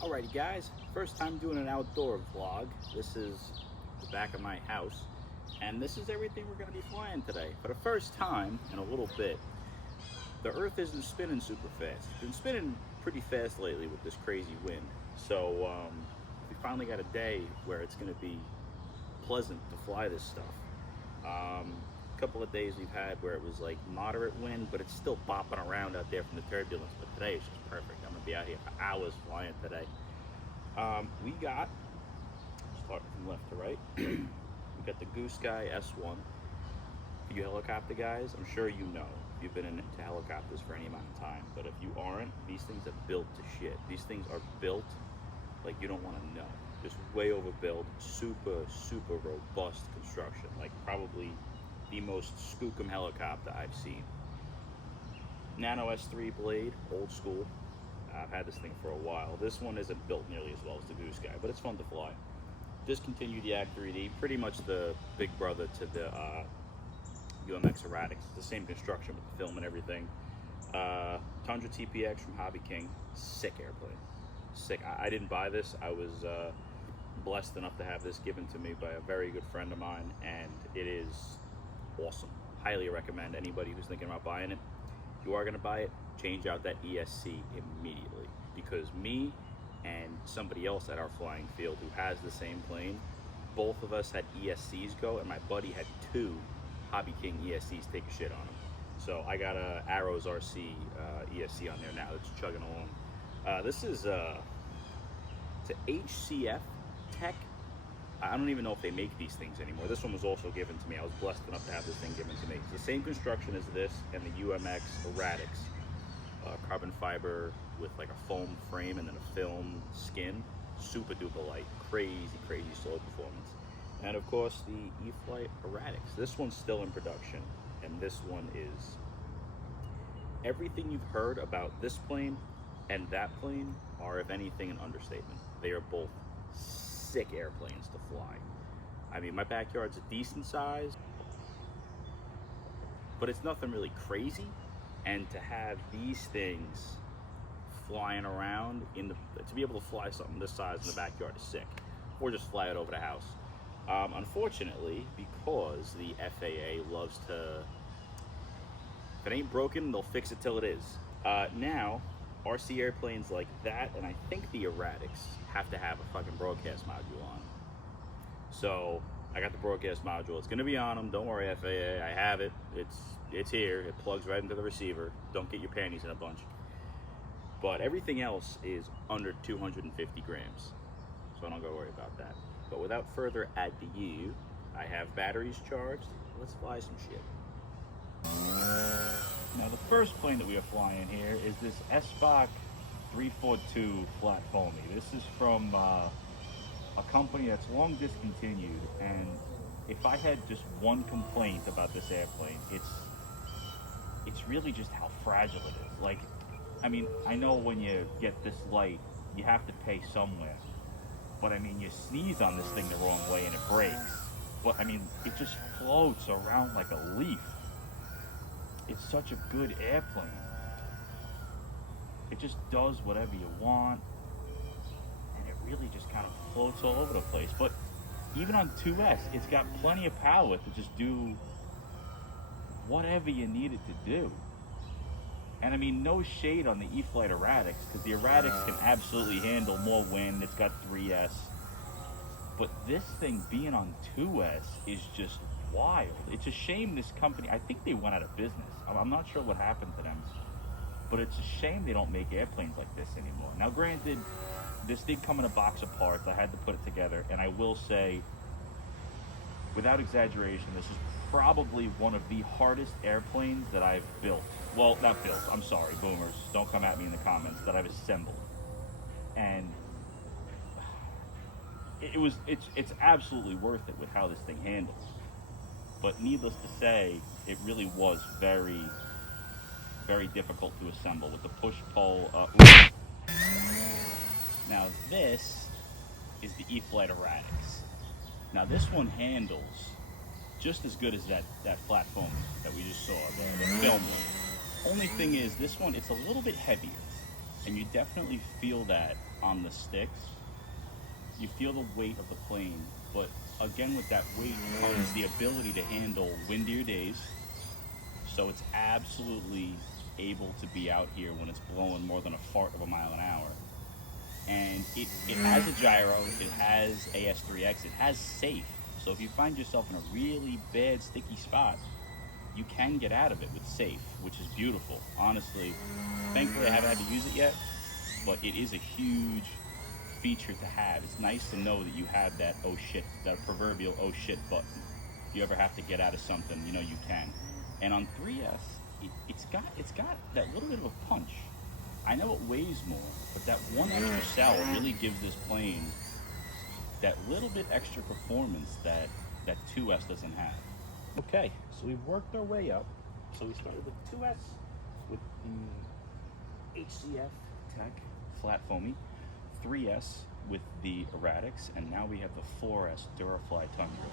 Alrighty guys, first time doing an outdoor vlog. This is the back of my house, and this is everything we're going to be flying today. For the first time in a little bit, the earth isn't spinning super fast. It's been spinning pretty fast lately with this crazy wind. So we finally got a day where it's going to be pleasant to fly this stuff. A couple of days we've had where it was like moderate wind, but it's still bopping around out there from the turbulence. But today it's just perfect. I'm gonna be out here for hours flying today. We got, starting from left to right, we got the Goosky S1. For you helicopter guys, I'm sure you know, if you've been into helicopters for any amount of time. But if you aren't, these things are built to shit. These things are built like you don't want to know. Just way overbuilt, super robust construction. Like probably the most skookum helicopter I've seen. Nano S3 blade, old school. I've had this thing for a while. This one isn't built nearly as well as the Goosky, but it's fun to fly. Discontinued the Yak 3D, pretty much the big brother to the UMX Erratics. It's the same construction with the film and everything. Tundra TPX from Hobby King, sick airplane. Sick. I didn't buy this. I was blessed enough to have this given to me by a very good friend of mine, and it is awesome. Highly recommend anybody who's thinking about buying it. If you are going to buy it, change out that ESC immediately, because me and somebody else at our flying field who has the same plane, both of us had ESCs go, and my buddy had two Hobby King ESCs take a shit on him. So I got a Arrows RC ESC on there now that's chugging along. This is it's an HCF Tech. I don't even know if they make these things anymore. This one was also given to me. I was blessed enough to have this thing given to me. It's the same construction as this and the UMX Erratics. Carbon fiber with like a foam frame and then a film skin. Super duper light. Crazy slow performance. And of course the E-flite Erratics. This one's still in production, and this one is everything you've heard about this plane and that plane are, if anything, an understatement. They are both sick airplanes to fly. I mean, my backyard's a decent size, but it's nothing really crazy. And to have these things flying around to be able to fly something this size in the backyard is sick. Or just fly it over the house. Unfortunately, because the FAA loves to, if it ain't broken, they'll fix it till it is. Now, RC airplanes like that, and I think the Erratics, have to have a fucking broadcast module on. So I got the broadcast module. It's gonna be on them. Don't worry, FAA. I have it. It's here. It plugs right into the receiver. Don't get your panties in a bunch. But everything else is under 250 grams, so I don't gotta worry about that. But without further ado, I have batteries charged. Let's fly some shit. Now the first plane that we are flying here is this SBOC 342 flat foamy. This is from a company that's long discontinued, and if I had just one complaint about this airplane, it's really just how fragile it is. Like, I mean, I know when you get this light, you have to pay somewhere, but I mean, you sneeze on this thing the wrong way and it breaks. But I mean, it just floats around like a leaf. It's such a good airplane. It just does whatever you want, and it really just kind of floats all over the place. But even on 2S, it's got plenty of power to just do whatever you need it to do. And I mean, no shade on the E-flite Erratics, because the Erratics can absolutely handle more wind. It's got 3S. But this thing being on 2S is just wild. It's a shame this company, I think they went out of business. I'm not sure what happened to them, but it's a shame they don't make airplanes like this anymore. Now granted, this did come in a box of parts. I had to put it together, and I will say, without exaggeration, this is probably one of the hardest airplanes that I've built. Well, not built, I'm sorry, boomers, don't come at me in the comments, that I've assembled. And it's absolutely worth it with how this thing handles. But needless to say, it really was very difficult to assemble with the push-pull. Now this is the E-flite Erratics. Now this one handles just as good as that flat foam that we just saw, the film. Only thing is, this one, it's a little bit heavier. and you definitely feel that on the sticks. You feel the weight of the plane, but again, with that weight comes the ability to handle windier days. So it's absolutely able to be out here when it's blowing more than a fart of a mile an hour. And it has a gyro, it has AS3X, it has safe. So if you find yourself in a really bad sticky spot, you can get out of it with safe, which is beautiful. Honestly, thankfully I haven't had to use it yet, but it is a huge feature to have. It's nice to know that you have that oh shit, that proverbial oh shit button. If you ever have to get out of something, you know you can. And on 3S, it's got that little bit of a punch. I know it weighs more, but that one extra cell really gives this plane that little bit extra performance that 2S doesn't have. Okay, so we've worked our way up. So we started with 2S with the HCF Tech flat foamy, 3S with the erratics, and now we have the 4S Durafly Tundra.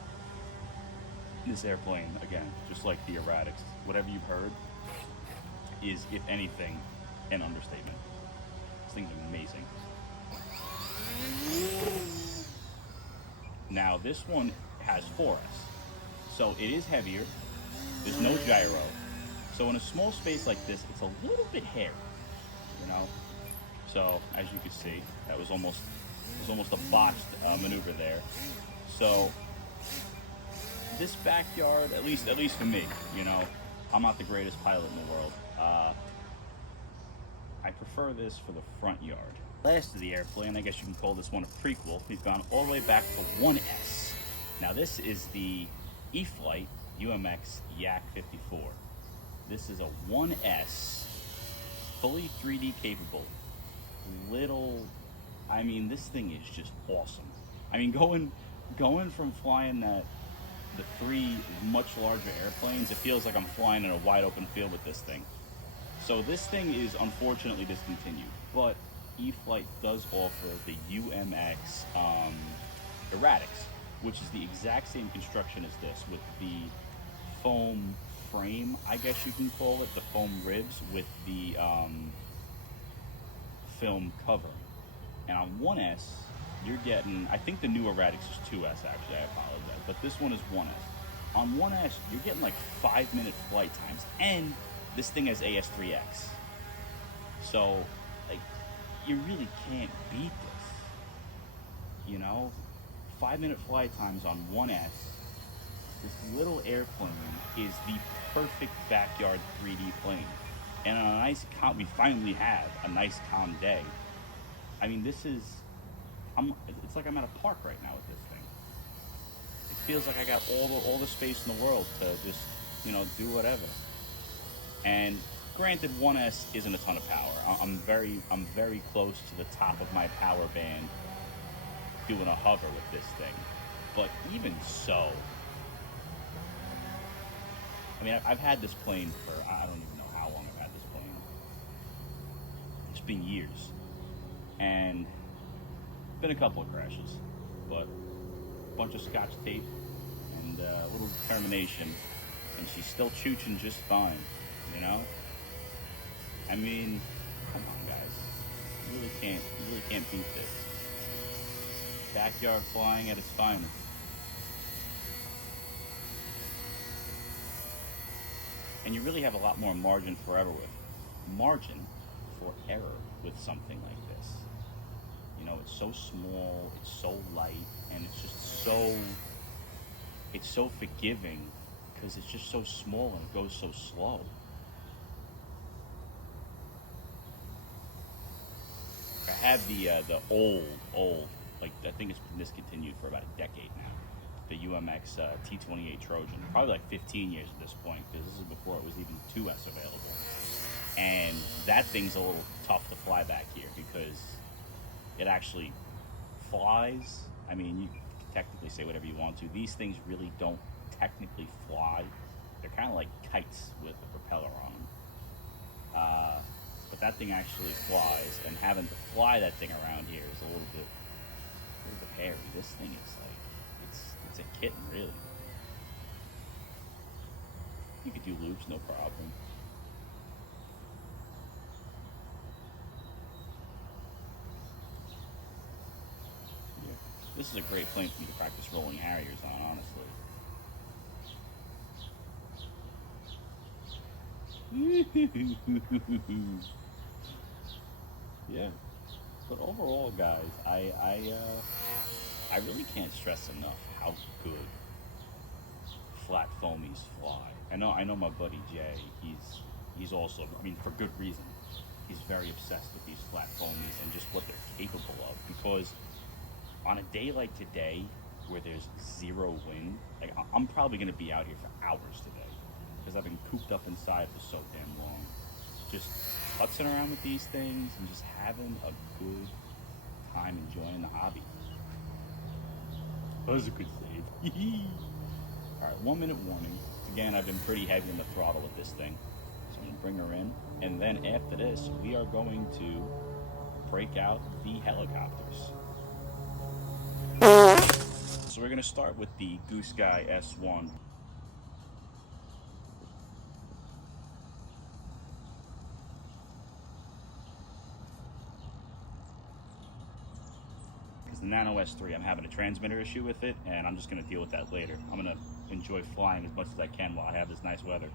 This airplane, again, just like the erratics, whatever you've heard is, if anything, an understatement. This thing's amazing. Now this one has 4S, so it is heavier. There's no gyro, so in a small space like this, it's a little bit hairy, you know. So as you can see, that was almost a botched maneuver there. So this backyard, at least for me, you know, I'm not the greatest pilot in the world. I prefer this for the front yard. Last of the airplane, I guess you can call this one a prequel. We've gone all the way back to 1S. Now this is the E-flite UMX Yak 54. This is a 1S, fully 3D capable. I mean, this thing is just awesome. I mean, going from flying the three much larger airplanes, it feels like I'm flying in a wide open field with this thing. So this thing is unfortunately discontinued, but E-flite does offer the UMX erratics, which is the exact same construction as this, with the foam frame, I guess you can call it, the foam ribs with the film covering. And on 1S, you're getting, I think the new erratics is 2S actually, I apologize, but this one is 1S. On 1S, you're getting like 5-minute flight times, and this thing has AS3X. So, like, you really can't beat this. You know? 5-minute flight times on 1S. This little airplane is the perfect backyard 3D plane. And on a nice we finally have a nice calm day. I mean, this is, it's like I'm at a park right now with this thing. It feels like I got all the space in the world to just, you know, do whatever. And granted, 1S isn't a ton of power. I'm very close to the top of my power band doing a hover with this thing. But even so, I mean, I've had this plane for, I don't even know how long I've had this plane. It's been years. And been a couple of crashes, but a bunch of Scotch tape and a little determination, and she's still chooching just fine, you know? I mean, come on guys, you really can't beat this. Backyard flying at its finest. And you really have a lot more margin for error with something like this. You know, it's so small, it's so light, and it's just so forgiving because it's just so small and it goes so slow. I have the old, like, I think it's been discontinued for about a decade now, the UMX T28 Trojan, probably like 15 years at this point, because this is before it was even 2S available. And that thing's a little tough to fly back here because it actually flies. I mean, you can technically say whatever you want to. These things really don't technically fly. They're kind of like kites with a propeller on them. But that thing actually flies, and having to fly that thing around here is a little bit hairy. This thing is like, it's a kitten, really. You could do loops, no problem. This is a great plane for me to practice rolling Harriers on, honestly. Yeah. But overall, guys, I really can't stress enough how good flat foamies fly. I know my buddy Jay. He's also, I mean, for good reason. He's very obsessed with these flat foamies and just what they're capable of. Because on a day like today, where there's zero wind, like I'm probably gonna be out here for hours today because I've been cooped up inside for so damn long. Just putzing around with these things and just having a good time enjoying the hobby. That was a good save. Alright, 1 minute warning. Again, I've been pretty heavy on the throttle with this thing. So I'm going to bring her in. And then after this, we are going to break out the helicopters. So we're going to start with the Goose Guy S1. The Nano S3, I'm having a transmitter issue with it, and I'm just going to deal with that later. I'm going to enjoy flying as much as I can while I have this nice weather.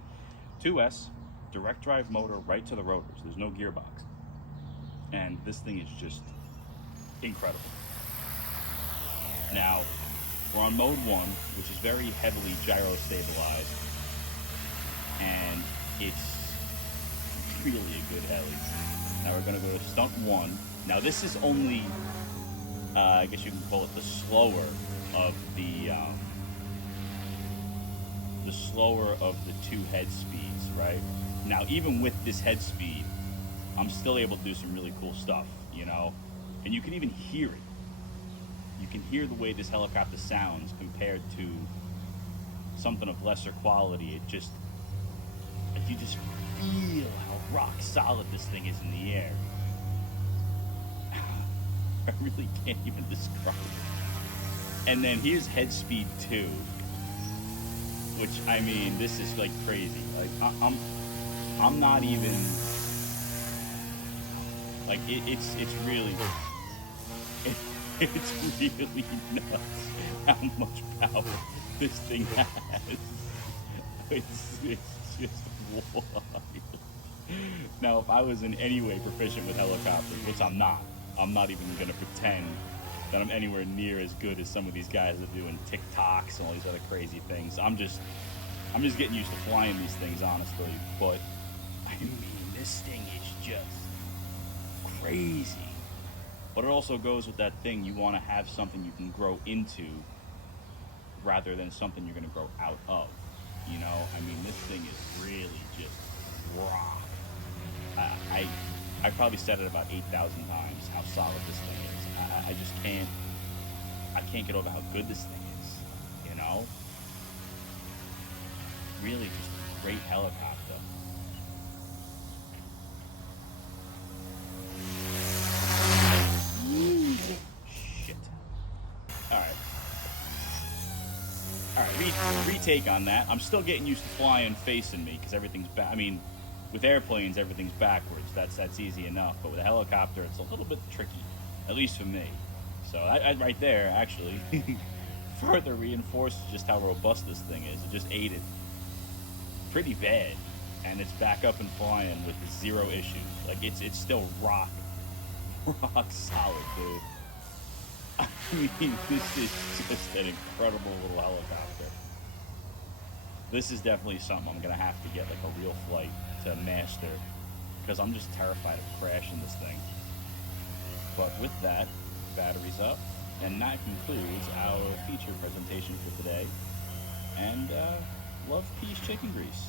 2S, direct drive motor right to the rotors. There's no gearbox. And this thing is just incredible. Now, we're on mode 1, which is very heavily gyro stabilized, and it's really a good heli. Now we're going to go to stunt 1. Now this is only... I guess you can call it the slower of the two head speeds, right? Now, even with this head speed, I'm still able to do some really cool stuff, you know? And you can even hear it. You can hear the way this helicopter sounds compared to something of lesser quality. It just, like, you just feel how rock solid this thing is in the air. I really can't even describe it. And then here's head speed 2, which, I mean, this is like crazy. Like I'm not even like it's really it's really nuts how much power this thing has. It's just wild. Now, if I was in any way proficient with helicopters, which I'm not even going to pretend that I'm anywhere near as good as some of these guys that are doing TikToks and all these other crazy things. I'm just getting used to flying these things, honestly. But, I mean, this thing is just crazy. But it also goes with that thing, you want to have something you can grow into rather than something you're going to grow out of. You know, I mean, this thing is really just rock. I probably said it about 8,000 times how solid this thing is. I just can't get over how good this thing is, you know? Really just a great helicopter. Shit. Alright, retake on that. I'm still getting used to flying facing me because everything's back. I mean, with airplanes, everything's backwards. That's easy enough. But with a helicopter, it's a little bit tricky, at least for me. So I right there, actually, further reinforces just how robust this thing is. It just ate it pretty bad, and it's back up and flying with zero issues. Like it's still rock solid, dude. I mean, this is just an incredible little helicopter. This is definitely something I'm gonna have to get like a real flight to master, because I'm just terrified of crashing this thing. But with that, batteries up, and that concludes our feature presentation for today. And love, peace, chicken grease.